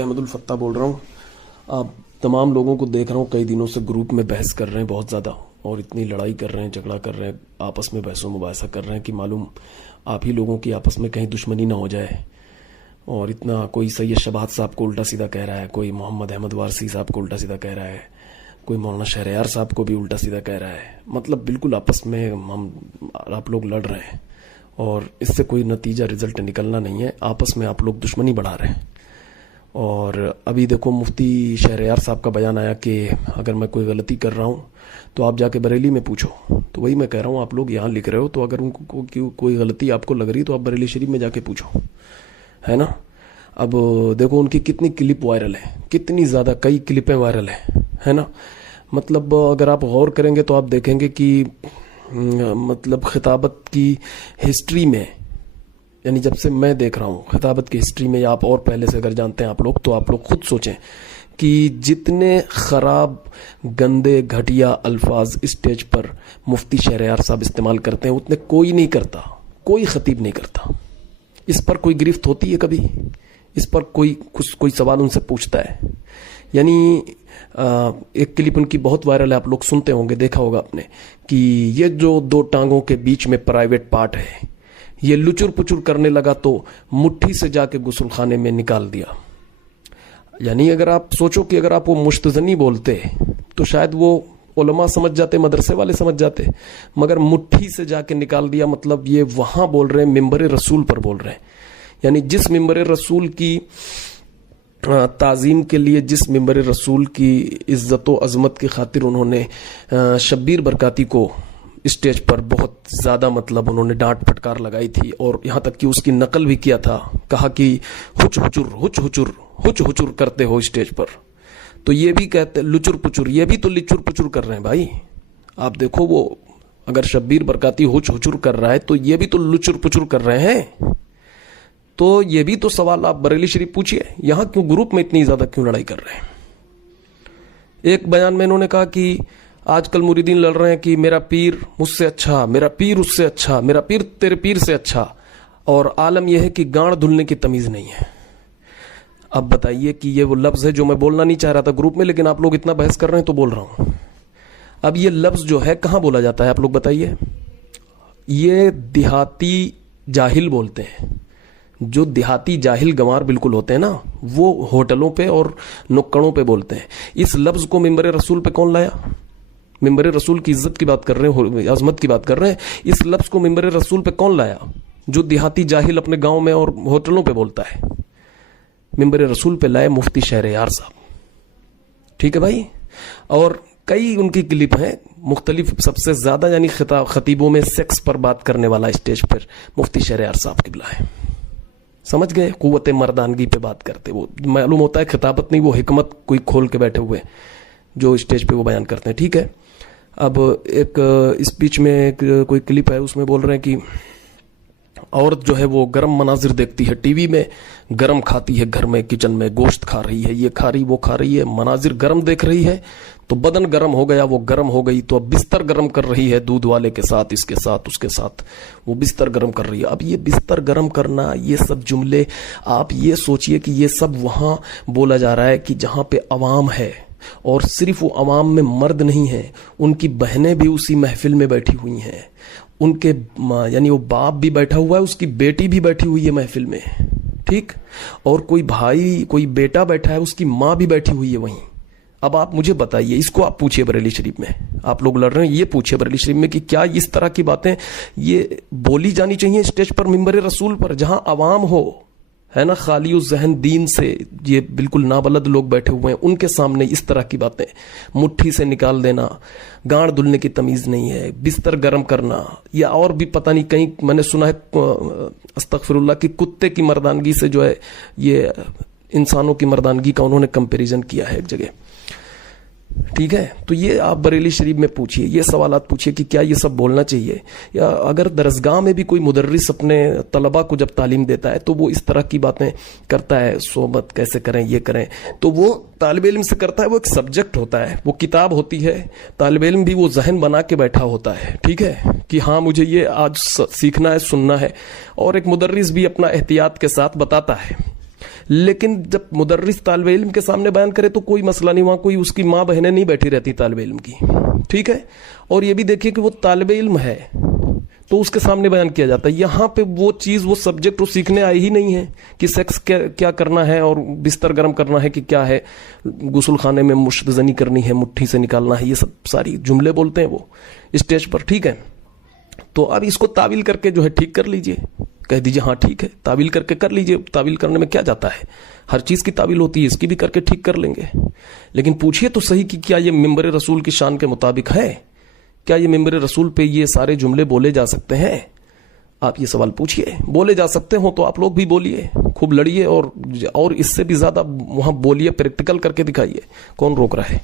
احمد الفتاح بول رہا ہوں. آپ تمام لوگوں کو دیکھ رہا ہوں کئی دنوں سے گروپ میں بحث کر رہے ہیں بہت زیادہ, اور اتنی لڑائی کر رہے ہیں, جھگڑا کر رہے ہیں, آپس میں بحث و مباحثہ کر رہے ہیں کہ معلوم آپ ہی لوگوں کی آپس میں کہیں دشمنی نہ ہو جائے. اور اتنا کوئی سید شبات صاحب کو الٹا سیدھا کہہ رہا ہے, کوئی محمد احمد وارسی صاحب کو الٹا سیدھا کہہ رہا ہے, کوئی مولانا شہریار صاحب کو بھی الٹا سیدھا کہہ رہا ہے. مطلب بالکل آپس میں آپ لوگ لڑ رہے ہیں اور اس سے کوئی نتیجہ رزلٹ نکلنا نہیں ہے. آپس میں آپ لوگ دشمنی بڑھا رہے ہیں. اور ابھی دیکھو مفتی شہریار صاحب کا بیان آیا کہ اگر میں کوئی غلطی کر رہا ہوں تو آپ جا کے بریلی میں پوچھو. تو وہی میں کہہ رہا ہوں, آپ لوگ یہاں لکھ رہے ہو تو اگر ان کو کوئی غلطی آپ کو لگ رہی تو آپ بریلی شریف میں جا کے پوچھو, ہے نا. اب دیکھو ان کی کتنی کلپ وائرل ہے, کتنی زیادہ, کئی کلپیں وائرل ہیں, ہے نا. مطلب اگر آپ غور کریں گے تو آپ دیکھیں گے کہ مطلب خطابت کی ہسٹری میں, یعنی جب سے میں دیکھ رہا ہوں خطابت کی ہسٹری میں, یا آپ اور پہلے سے اگر جانتے ہیں آپ لوگ تو آپ لوگ خود سوچیں کہ جتنے خراب گندے گھٹیا الفاظ اسٹیج پر مفتی شہریار صاحب استعمال کرتے ہیں اتنے کوئی نہیں کرتا, کوئی خطیب نہیں کرتا. اس پر کوئی گرفت ہوتی ہے کبھی؟ اس پر کوئی سوال ان سے پوچھتا ہے؟ یعنی ایک کلپ ان کی بہت وائرل ہے, آپ لوگ سنتے ہوں گے, دیکھا ہوگا آپ نے, کہ یہ جو دو ٹانگوں کے بیچ میں پرائیویٹ پارٹ ہے یہ لچر پچر کرنے لگا تو مٹھی سے جا کے غسل خانے میں نکال دیا. یعنی اگر آپ سوچو کہ اگر آپ وہ مشتزنی بولتے تو شاید وہ علماء سمجھ جاتے, مدرسے والے سمجھ جاتے, مگر مٹھی سے جا کے نکال دیا. مطلب یہ وہاں بول رہے ہیں, ممبر رسول پر بول رہے ہیں. یعنی جس ممبر رسول کی تعظیم کے لیے, جس ممبر رسول کی عزت و عظمت کی خاطر انہوں نے شبیر برکاتی کو اسٹیج پر بہت زیادہ مطلب انہوں نے ڈانٹ پھٹکار لگائی تھی, اور یہاں تک کہ اس کی نقل بھی کیا تھا, کہا کہ ہچ ہچر کرتے ہو اسٹیج پر. تو یہ بھی کہتے لچر پچر, یہ بھی تو لچر پچر کر رہے ہیں بھائی. آپ دیکھو وہ اگر شبیر برکاتی ہچ ہچر کر رہا ہے تو یہ بھی تو لچر پچر کر رہے ہیں. تو یہ بھی تو سوال آپ بریلی شریف پوچھئے, یہاں کیوں گروپ میں اتنی زیادہ کیوں لڑائی کر رہے ہیں. ایک بیان میں انہوں نے کہا کہ آج کل مریدین لڑ رہے ہیں کہ میرا پیر مجھ سے اچھا, میرا پیر اس سے اچھا, میرا پیر تیرے پیر سے اچھا, اور عالم یہ ہے کہ گانڈ دھلنے کی تمیز نہیں ہے. اب بتائیے کہ یہ وہ لفظ ہے جو میں بولنا نہیں چاہ رہا تھا گروپ میں, لیکن آپ لوگ اتنا بحث کر رہے ہیں تو بول رہا ہوں. اب یہ لفظ جو ہے کہاں بولا جاتا ہے آپ لوگ بتائیے. یہ دیہاتی جاہل بولتے ہیں, جو دیہاتی جاہل گنوار بالکل ہوتے ہیں نا, وہ ہوٹلوں پہ اور نکڑوں پہ بولتے ہیں. اس لفظ کو ممبر رسول پہ کون لایا؟ ممبر رسول کی عزت کی بات کر رہے ہیں, عظمت کی بات کر رہے ہیں. اس لفظ کو ممبر رسول پہ کون لایا؟ جو دیہاتی جاہل اپنے گاؤں میں اور ہوٹلوں پہ بولتا ہے. ممبر رسول پہ لائے مفتی شہریار صاحب. ٹھیک ہے بھائی. اور کئی ان کی کلپ ہیں مختلف, سب سے زیادہ یعنی خطیبوں میں سیکس پر بات کرنے والا اسٹیج پر مفتی شہریار صاحب کی بلائے. سمجھ گئے, قوت مردانگی پہ بات کرتے. وہ معلوم ہوتا ہے خطابت نہیں, وہ حکمت کوئی کھول کے بیٹھے ہوئے جو اسٹیج پہ وہ بیان کرتے ہیں. ٹھیک ہے. اب ایک اسپیچ میں کوئی کلپ ہے, اس میں بول رہے ہیں کہ عورت جو ہے وہ گرم مناظر دیکھتی ہے ٹی وی میں, گرم کھاتی ہے گھر میں کچن میں, گوشت کھا رہی ہے, یہ کھا رہی وہ کھا رہی ہے, مناظر گرم دیکھ رہی ہے تو بدن گرم ہو گیا, وہ گرم ہو گئی تو اب بستر گرم کر رہی ہے, دودھ والے کے ساتھ, اس کے ساتھ, اس کے ساتھ وہ بستر گرم کر رہی ہے. اب یہ بستر گرم کرنا, یہ سب جملے آپ یہ سوچئے کہ یہ سب وہاں بولا جا رہا ہے کہ جہاں پہ عوام ہے, اور صرف وہ عوام میں مرد نہیں ہیں, ان کی بہنیں بھی اسی محفل میں بیٹھی ہوئی ہیں, ان کے یعنی وہ باپ بھی بیٹھا ہوا ہے, اس کی بیٹی بھی بیٹھی ہوئی ہے محفل میں. ٹھیک. اور کوئی بھائی, کوئی بیٹا بیٹھا ہے, اس کی ماں بھی بیٹھی ہوئی ہے وہیں. اب آپ مجھے بتائیے, اس کو آپ پوچھئے بریلی شریف میں, آپ لوگ لڑ رہے ہیں, یہ پوچھئے بریلی شریف میں کہ کیا اس طرح کی باتیں یہ بولی جانی چاہیے اسٹیج پر ممبر رسول پر, جہاں عوام ہو, ہے نا, خالی الذہن دین سے, یہ بالکل نابلد لوگ بیٹھے ہوئے ہیں, ان کے سامنے اس طرح کی باتیں, مٹھی سے نکال دینا, گانڈ دھلنے کی تمیز نہیں ہے, بستر گرم کرنا, یا اور بھی پتہ نہیں کہیں میں نے سنا ہے استغفر اللہ کی کتے کی مردانگی سے جو ہے یہ انسانوں کی مردانگی کا انہوں نے کمپیریزن کیا ہے ایک جگہ. ٹھیک ہے. تو یہ آپ بریلی شریف میں پوچھئے, یہ سوالات پوچھئے کہ کیا یہ سب بولنا چاہیے. یا اگر درسگاہ میں بھی کوئی مدرس اپنے طلباء کو جب تعلیم دیتا ہے تو وہ اس طرح کی باتیں کرتا ہے, صحبت کیسے کریں, یہ کریں, تو وہ طالب علم سے کرتا ہے. وہ ایک سبجیکٹ ہوتا ہے, وہ کتاب ہوتی ہے, طالب علم بھی وہ ذہن بنا کے بیٹھا ہوتا ہے. ٹھیک ہے, کہ ہاں مجھے یہ آج سیکھنا ہے, سننا ہے, اور ایک مدرس بھی اپنا احتیاط کے ساتھ بتاتا ہے. لیکن جب مدرس طالب علم کے سامنے بیان کرے تو کوئی مسئلہ نہیں, وہاں کوئی اس کی ماں بہنیں نہیں بیٹھی رہتی طالب علم کی, ٹھیک ہے. اور یہ بھی دیکھیے کہ وہ طالب علم ہے تو اس کے سامنے بیان کیا جاتا ہے. یہاں پہ وہ چیز, وہ سبجیکٹ وہ سیکھنے آئی ہی نہیں ہے کہ سیکس کیا کرنا ہے اور بستر گرم کرنا ہے کہ کیا ہے, غسل خانے میں مشت زنی کرنی ہے, مٹھی سے نکالنا ہے, یہ سب ساری جملے بولتے ہیں وہ اسٹیج پر, ٹھیک ہے. تو اب اس کو تعویل کر کے جو ہے ٹھیک کر لیجئے, کہہ دیجئے ہاں ٹھیک ہے, تعویل کر کے کر لیجئے. تعویل کرنے میں کیا جاتا ہے, ہر چیز کی تعویل ہوتی ہے, اس کی بھی کر کے ٹھیک کر لیں گے. لیکن پوچھئے تو صحیح کہ کیا یہ ممبر رسول کی شان کے مطابق ہے, کیا یہ ممبر رسول پہ یہ سارے جملے بولے جا سکتے ہیں؟ آپ یہ سوال پوچھئے. بولے جا سکتے ہوں تو آپ لوگ بھی بولیے, خوب لڑیے, اور اس سے بھی زیادہ وہاں بولیے, پریکٹیکل کر کے دکھائیے, کون روک رہا ہے.